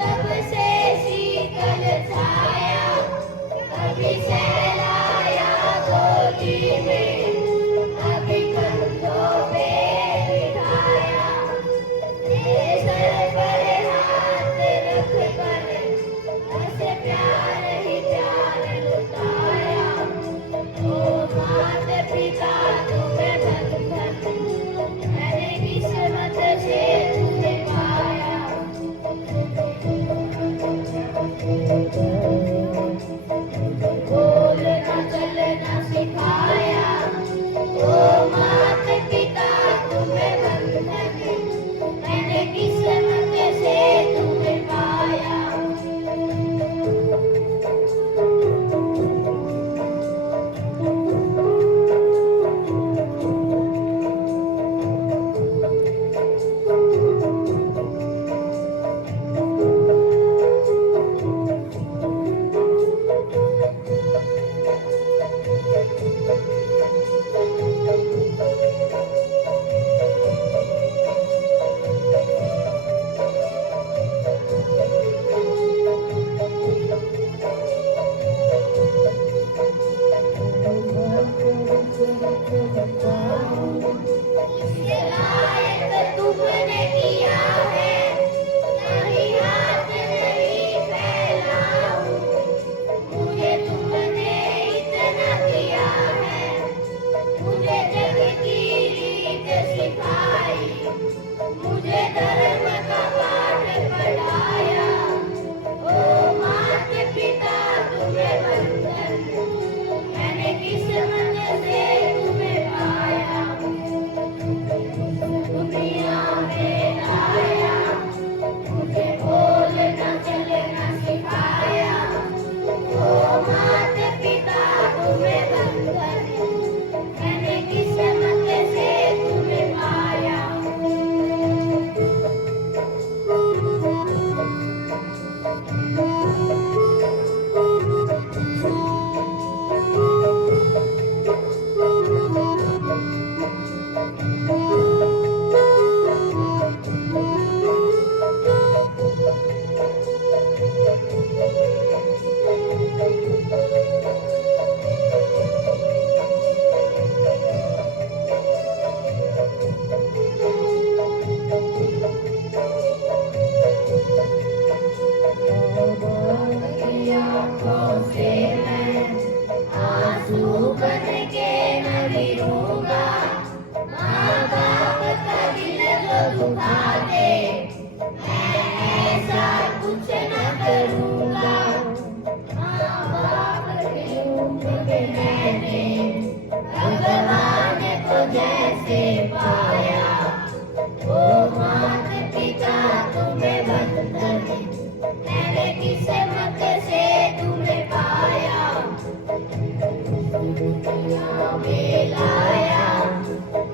तब से शीतल छाया, कभी सहलाया गोदी में, कभी कंधों पे बिठाया, ये सर पर हाथ रख कर बस प्यार ही प्यार लुटाया। ओ माता पिता तुम्हें बंधन, मैंने किस्मत से तुम्हें पाया। बोलना चलना सिखाया, ओ माता पिता तुम्हें बंधन, मैंने किस्मत से तुम्हें पाया। इसके लायक तुमने किया है, कहीं हाथ नहीं फैलाऊं, मुझे तुमने इतना दिया है, मुझे जग की रीत सिखाई, मुझे धर्म का पाठ पढ़ाया। ओ माता पिता तुम्हें बंधन, मैंने किस्मत से तुम्हें पाया। दुनिया में लाया, मुझे बोलना चलना सिखाया। ओ माता पिता तुम्हें बंधन, मैंने किस्मत से तुम्हें पाया। आँखों से मैं आंसू बन के न गिरूंगा, माँ बाप का दिल जो दुखा दे, मैं ऐसा कुछ न करूंगा। माँ बाप के रूप में मैंने भगवान को जैसे पाया। ओ माता पिता तुम्हें बंधन, मैंने किस्मत से तुम्हें पाया। दुनिया में लाया,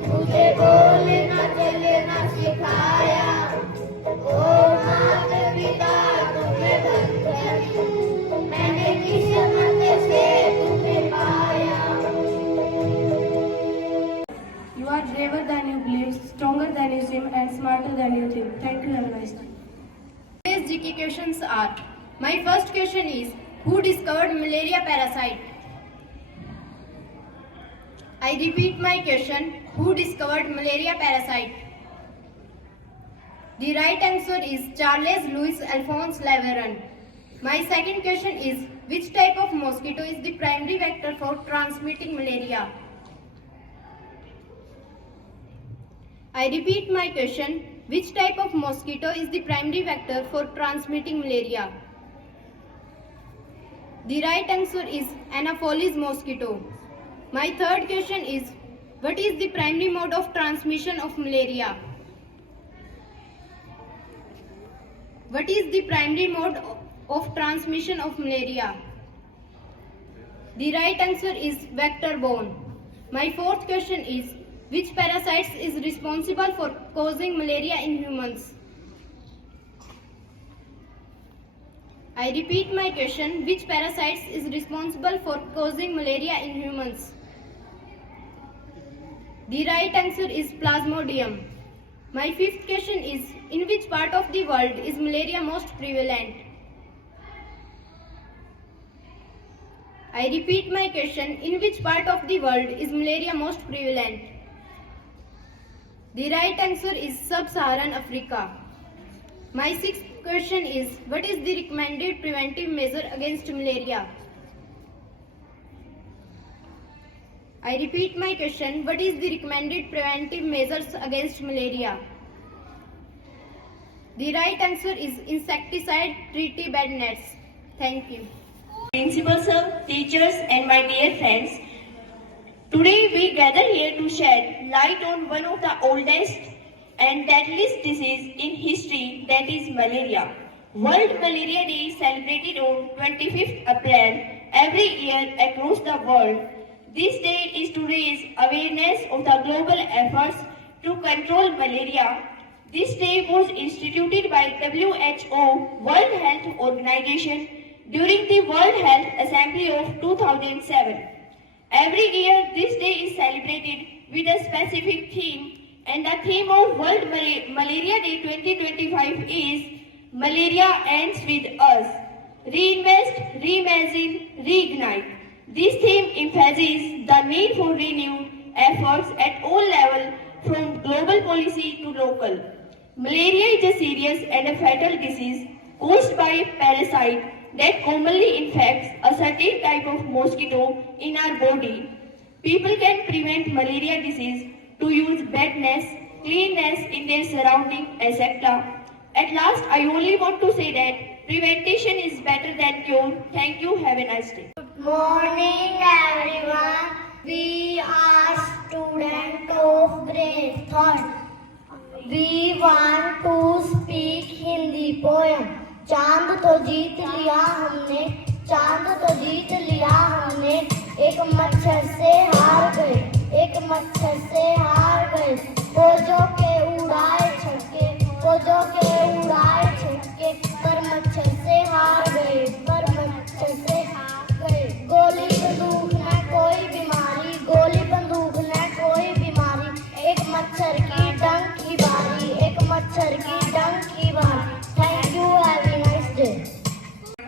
मुझे बोलना चलना सिखाया। ओ माता पिता तुम्हें बंधन, मैंने किस्मत से तुम्हें पाया। You are braver than you believe, stronger than you seem, and smarter than you think. Thank you. Have a nice day. Today's GK questions are: my first question is, who discovered malaria parasite? I repeat my question, who discovered malaria parasite? The right answer is Charles Louis Alphonse Laveran. My second question is, which type of mosquito is the primary vector for transmitting malaria? I repeat my question, which type of mosquito is the primary vector for transmitting malaria? The right answer is Anopheles mosquito. My third question is, what is the primary mode of transmission of malaria? What is the primary mode of transmission of malaria? The right answer is vector-borne. My fourth question is, which parasites is responsible for causing malaria in humans? I repeat my question, which parasites is responsible for causing malaria in humans? The right answer is Plasmodium. My fifth question is in which part of the world is malaria most prevalent? I repeat my question, in which part of the world is malaria most prevalent? The right answer is Sub-Saharan Africa. My sixth question is, what is the recommended preventive measure against malaria? I repeat my question, what is the recommended preventive measures against malaria? The right answer is insecticide treaty bed nets. Thank you. Principal sir, teachers and my dear friends, today we gather here to shed light on one of the oldest and deadliest disease in history, that is malaria. World Malaria Day is celebrated on 25th April every year across the world. This day is to raise awareness of the global efforts to control malaria. This day was instituted by WHO, World Health Organization, during the World Health Assembly of 2007. Every year, this day is celebrated with a specific theme, and the theme of World Malaria Day 2025 is Malaria Ends With Us. Reinvest, reimagine, reignite. This theme emphasizes the need for renewed efforts at all levels, from global policy to local. Malaria is a serious and a fatal disease caused by a parasite that commonly infects a certain type of mosquito in our body. People can prevent malaria disease to use badness, cleanness in their surroundings, etc. At last, I only want to say that prevention is better than cure. Thank you. Have a nice day. Good morning everyone. We are students of grade 3rd. We want to speak Hindi poem. चांद तो जीत लिया हमने, चांद तो जीत लिया हमने, एक मच्छर से हार गए, एक मच्छर से हार गए। फौजों के उड़ाए छक्के, फौजों के उड़ाए छक्के, पर मच्छर से हार गए, पर मच्छर से हार गए। गोली बंदूक न कोई बीमारी, गोली बंदूक न कोई बीमारी, एक मच्छर की डंक की बारी, एक मच्छर की डंक की बारी। Thank you, have a nice day.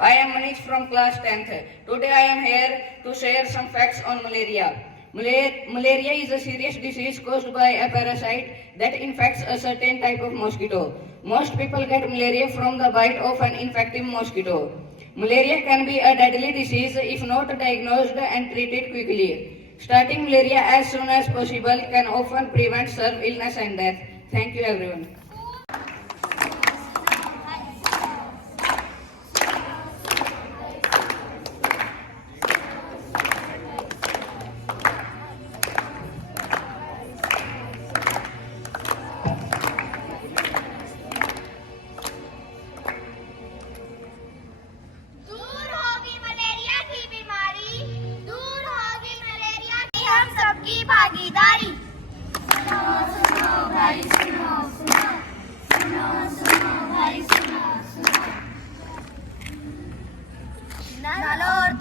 I am Manish from class 10th. Today I am here to share some facts on malaria. Malaria is a serious disease caused by a parasite that infects a certain type of mosquito. Most people get malaria from the bite of an infective mosquito. Malaria can be a deadly disease if not diagnosed and treated quickly. Starting malaria as soon as possible can often prevent severe illness and death. Thank you everyone. दूर होगी malaria की बीमारी, दूर होगी malaria की हम सबकी भागीदारी। सुनो सुनो भाई सुनो सुनो, सुनो सुनो भाई सुनो सुनो। नालों और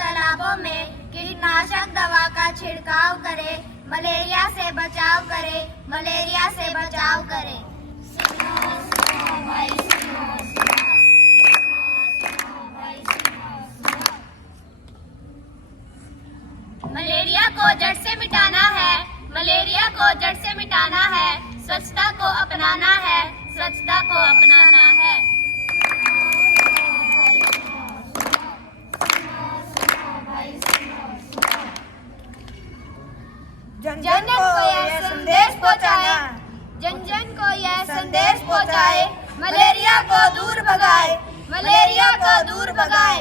तालाबों में कीटनाशक दवा का छिड़काव करे, मलेरिया से बचाव करे, मलेरिया से बचाव करे। सुनो सुनो भाई सुनो सुनो, सुनो भाई सुनो सुनो। मलेरिया को जड़ से मिटाना है, मलेरिया को जड़ से मिटाना है, स्वच्छता को अपनाना है, स्वच्छता को अपनाना है। जन जन को यह संदेश पहुंचाए, जन जन को यह संदेश पहुंचाए, मलेरिया को दूर भगाए, मलेरिया को दूर भगाए।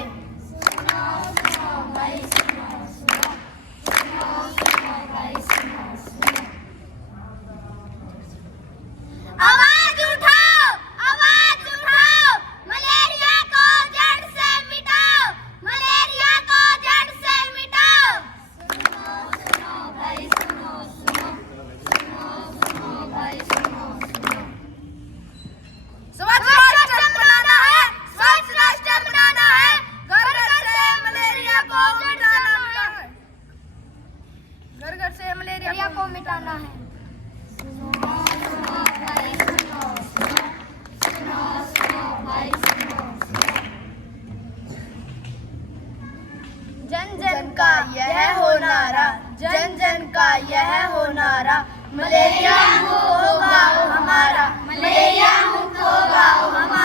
सुनो सुनो भाई सुनो सुनो, सुनो सुनो भाई सुनो सुनो। आवाज उठाओ, आवाज उठाओ, मलेरिया को जड़ से मिटाओ, मलेरिया को जड़ से मिटाओ। सुनो सुनो भाई सुनो सुनो, सुनो सुनो भाई सुनो सुनो। स्वच्छ राष्ट्र बनाना है, स्वच्छ राष्ट्र बनाना है, जन जन का यह हो नारा, मलेरिया मुक्त हो गाँव हमारा, मलेरिया मुक्त हो गाँव हमारा।